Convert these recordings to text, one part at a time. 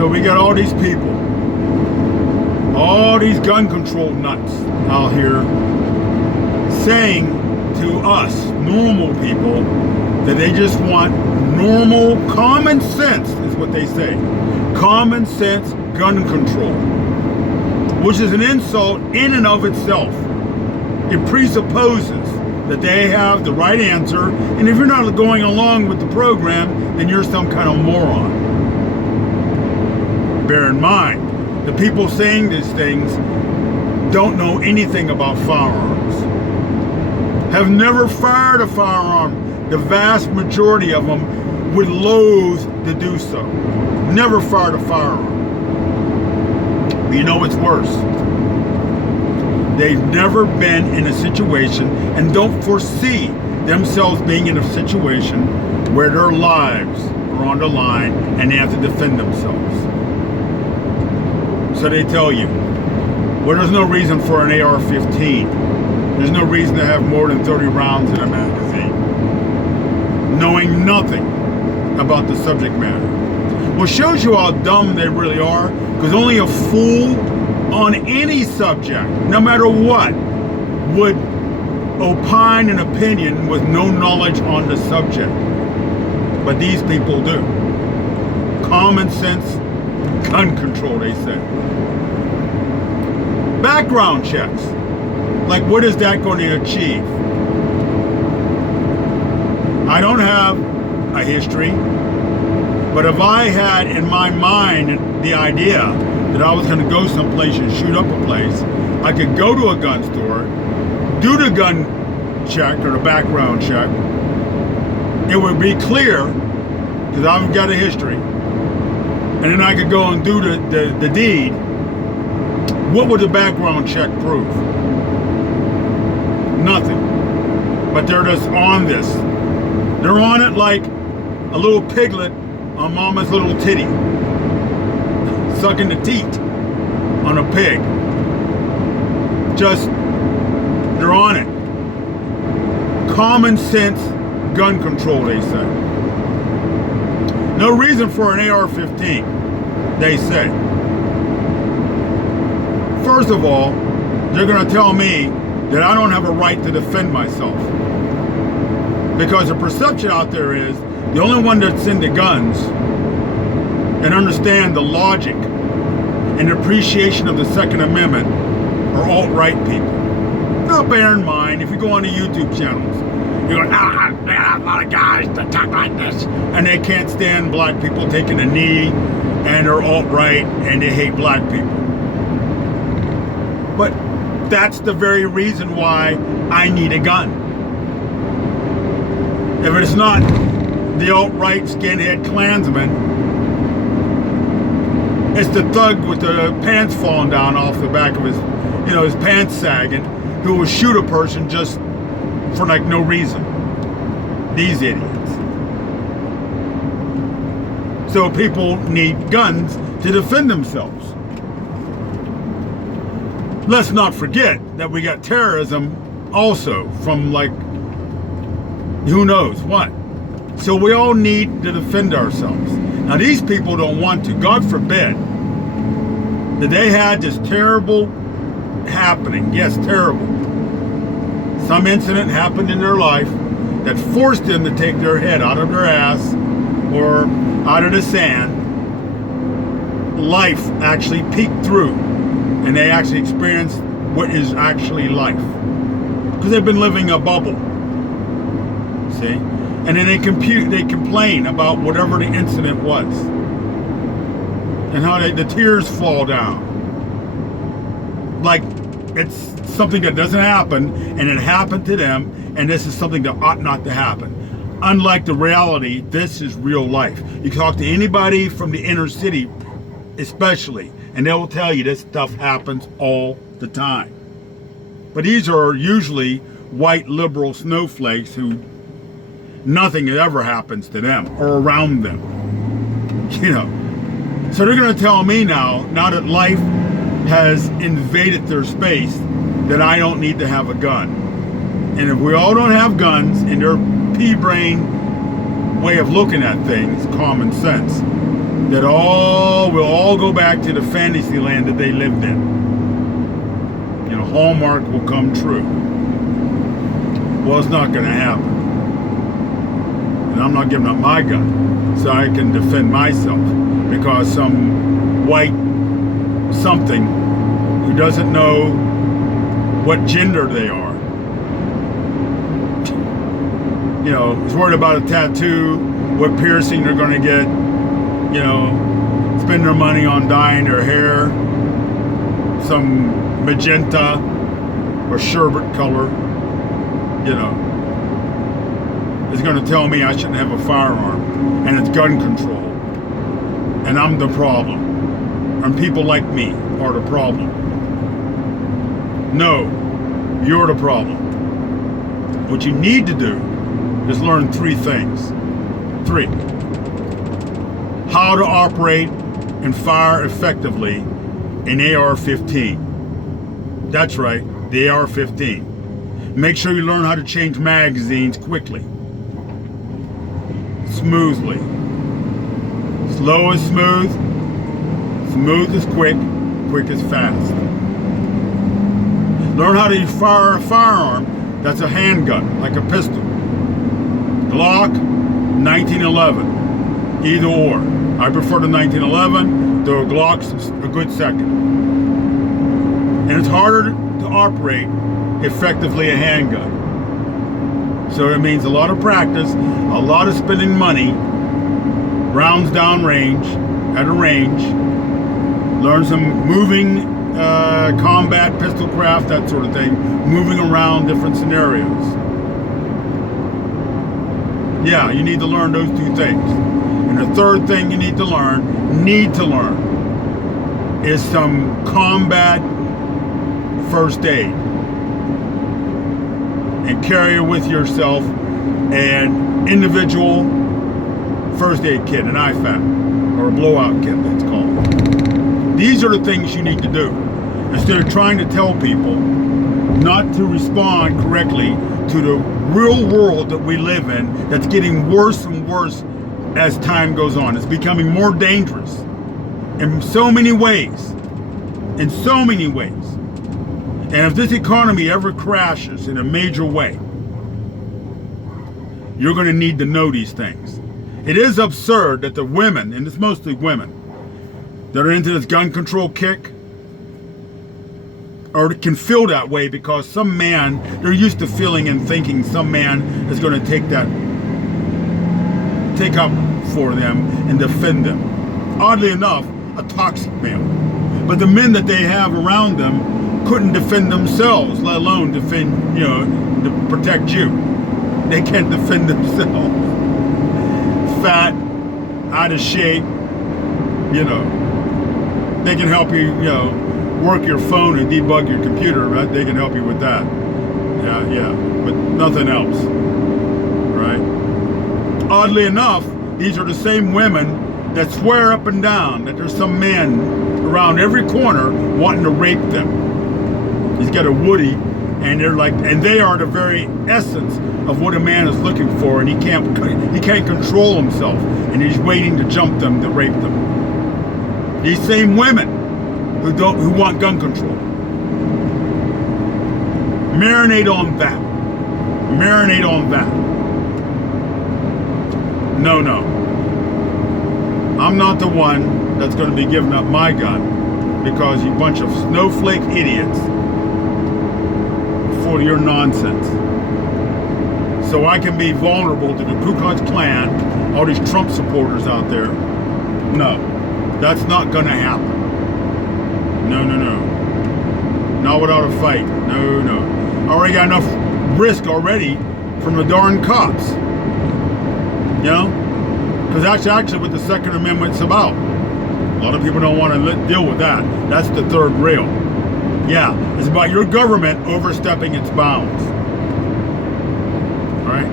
So we got all these people, all these gun control nuts out here saying to us, normal people, that they just want normal common sense, is what they say. Common sense gun control, which is an insult in and of itself. It presupposes that they have the right answer, and if you're not going along with the program, then you're some kind of moron. Bear in mind, the people saying these things don't know anything about firearms, have never fired a firearm. The vast majority of them would loathe to do so. Never fired a firearm. But you know what's worse? They've never been in a situation and don't foresee themselves being in a situation where their lives are on the line and they have to defend themselves. So they tell you, well, there's no reason for an AR-15. There's no reason to have more than 30 rounds in a magazine, knowing nothing about the subject matter. Well, it shows you how dumb they really are, because only a fool on any subject, no matter what, would opine an opinion with no knowledge on the subject. But these people do. Common sense gun control, they say. Background checks. Like, what is that going to achieve? I don't have a history, but if I had in my mind the idea that I was going to go someplace and shoot up a place, I could go to a gun store, do the gun check or the background check. It would be clear, because I've got a history, and then I could go and do the deed. What would the background check prove? Nothing. But they're just on this. They're on it like a little piglet on mama's little titty, sucking the teat on a pig. Just, they're on it. Common sense gun control, they say. No reason for an AR-15, they say. First of all, they're going to tell me that I don't have a right to defend myself. Because the perception out there is the only one that's into guns and understand the logic and appreciation of the Second Amendment are alt-right people. Now bear in mind, if you go on the YouTube channels, you're going, a lot of guys that talk like this, and they can't stand black people taking a knee, and they're alt-right, and they hate black people. But that's the very reason why I need a gun. If it's not the alt-right skinhead Klansman, it's the thug with the pants falling down off the back of his, his pants sagging, who will shoot a person just for like no reason. These idiots. So people need guns to defend themselves. Let's not forget that we got terrorism also from like who knows what. So we all need to defend ourselves. Now these people don't want to. God forbid that they had this terrible happening. Yes, terrible. Some incident happened in their life that forced them to take their head out of their ass or out of the sand. Life actually peeked through and they actually experienced what is actually life. Because they've been living a bubble. See? And then they complain about whatever the incident was. And how the tears fall down. Like it's something that doesn't happen, and it happened to them, and this is something that ought not to happen. Unlike the reality, this is real life. You talk to anybody from the inner city, especially, and they will tell you this stuff happens all the time. But these are usually white liberal snowflakes who nothing ever happens to them or around them. So they're going to tell me now that life has invaded their space, that I don't need to have a gun. And if we all don't have guns in their pea brain way of looking at things, common sense, that will all go back to the fantasy land that they lived in. You know, Hallmark will come true. Well, it's not going to happen. And I'm not giving up my gun so I can defend myself because some white something who doesn't know what gender they are, you know, is worried about a tattoo, what piercing they're going to get, you know, spend their money on dyeing their hair some magenta or sherbet color, you know, is going to tell me I shouldn't have a firearm, and it's gun control, and I'm the problem, and people like me are the problem. No, you're the problem. What you need to do is learn 3 things. 3. How to operate and fire effectively an AR-15. That's right, the AR-15. Make sure you learn how to change magazines quickly, smoothly. Slow is smooth, smooth is quick, quick is fast. Learn how to fire a firearm that's a handgun, like a pistol. Glock, 1911. Either or. I prefer the 1911, though a Glock's a good second. And it's harder to operate effectively a handgun. So it means a lot of practice, a lot of spending money, rounds down range, at a range, learn some moving combat, pistol craft, that sort of thing, moving around different scenarios. Yeah, you need to learn those 2 things. And the third thing you need to learn, is some combat first aid. And carry with yourself an individual first aid kit, an IFAK, or a blowout kit that's called. These are the things you need to do. Instead of trying to tell people not to respond correctly to the real world that we live in, that's getting worse and worse as time goes on. It's becoming more dangerous in so many ways. In so many ways. And if this economy ever crashes in a major way, you're going to need to know these things. It is absurd that the women, and it's mostly women, that are into this gun control kick, or can feel that way because some man, they're used to feeling and thinking some man is going to take up for them and defend them. Oddly enough, a toxic male. But the men that they have around them couldn't defend themselves, let alone defend, you know, to protect you. They can't defend themselves. Fat, out of shape, you know. They can help you, you know, work your phone and debug your computer, right? They can help you with that. Yeah, but nothing else, right? Oddly enough, these are the same women that swear up and down that there's some man around every corner wanting to rape them. He's got a Woody, and they are the very essence of what a man is looking for, and he can't control himself, and he's waiting to jump them to rape them. These same women who want gun control. Marinate on that. Marinate on that. No. I'm not the one that's going to be giving up my gun because you bunch of snowflake idiots for your nonsense. So I can be vulnerable to the Ku Klux Klan, all these Trump supporters out there. No, that's not going to happen. No. Not without a fight. No. I already got enough risk already from the darn cops. You know? Because that's actually what the Second Amendment's about. A lot of people don't want to deal with that. That's the third rail. Yeah, it's about your government overstepping its bounds. All right?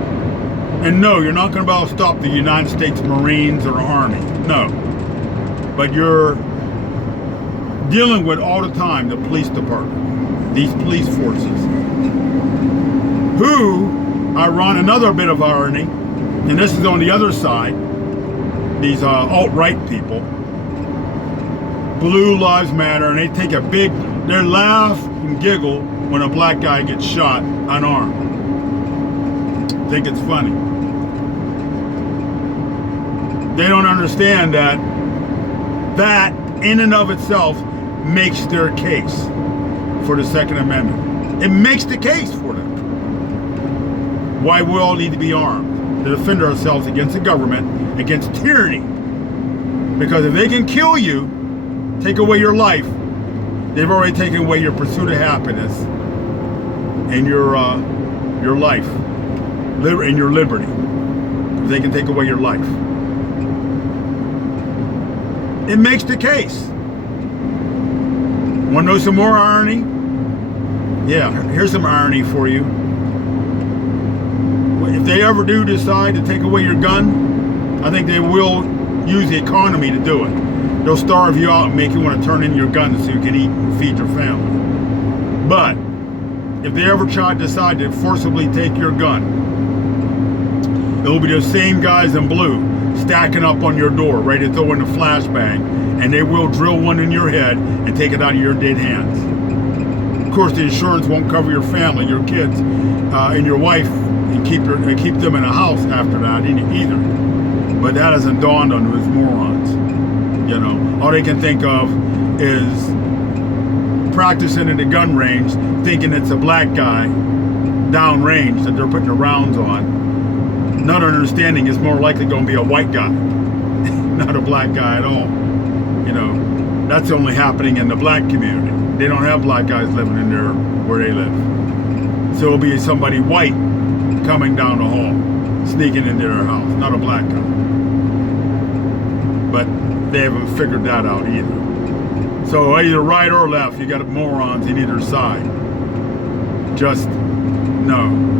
And no, you're not going to be able to stop the United States Marines or Army. No. But you're dealing with all the time the police department, these police forces, who, another bit of irony, and this is on the other side, these alt-right people, Blue Lives Matter, and they take they laugh and giggle when a black guy gets shot unarmed. Think it's funny. They don't understand that in and of itself makes their case for the Second Amendment. It makes the case for them. Why we all need to be armed to defend ourselves against the government, against tyranny. Because if they can kill you, take away your life, they've already taken away your pursuit of happiness and your life and your liberty. If they can take away your life. It makes the case. Want to know some more irony? Yeah, here's some irony for you. If they ever do decide to take away your gun, I think they will use the economy to do it. They'll starve you out and make you want to turn in your gun so you can eat and feed your family. But if they ever decide to forcibly take your gun, it will be the same guys in blue stacking up on your door, ready to throw in a flashbang, and they will drill one in your head and take it out of your dead hands. Of course, the insurance won't cover your family, your kids, and your wife, and keep them in a house after that either. But that hasn't dawned on those morons. You know, all they can think of is practicing in the gun range, thinking it's a black guy downrange that they're putting the rounds on. Not understanding it's more likely going to be a white guy, not a black guy at all. You know, that's only happening in the black community. They don't have black guys living in there where they live. So it'll be somebody white coming down the hall, sneaking into their house, not a black guy. But they haven't figured that out either. So either right or left, you got morons in either side. Just no.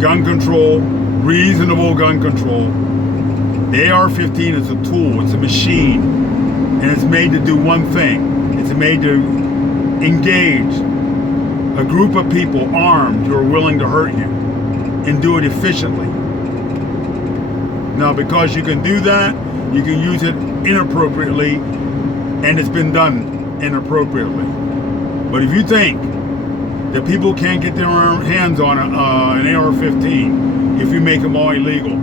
Gun control, reasonable gun control. The AR-15 is a tool, it's a machine, and it's made to do one thing. It's made to engage a group of people armed who are willing to hurt you and do it efficiently. Now, because you can do that, you can use it inappropriately, and it's been done inappropriately. But if you think that people can't get their hands on an AR-15 if you make them all illegal,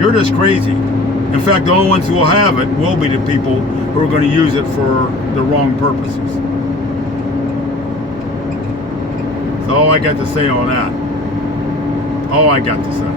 you're just crazy. In fact, the only ones who will have it will be the people who are going to use it for the wrong purposes. That's all I got to say on that. All I got to say.